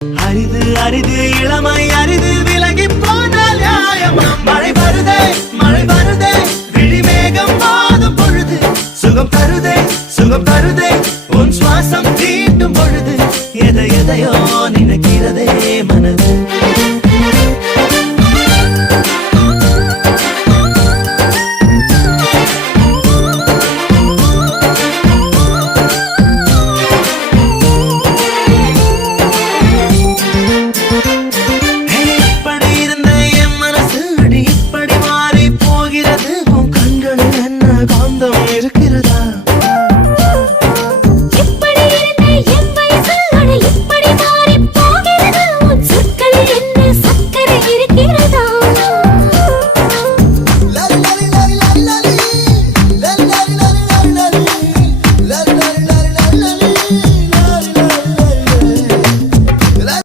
அரிது அரிது இளமை அரிது விலகி போனால் நியாயமா? மழை வருதே விழிமேகம் வாதும் பொழுது சுகம் தருதே உன் சுவாசம் தீட்டும் பொழுது எதையோ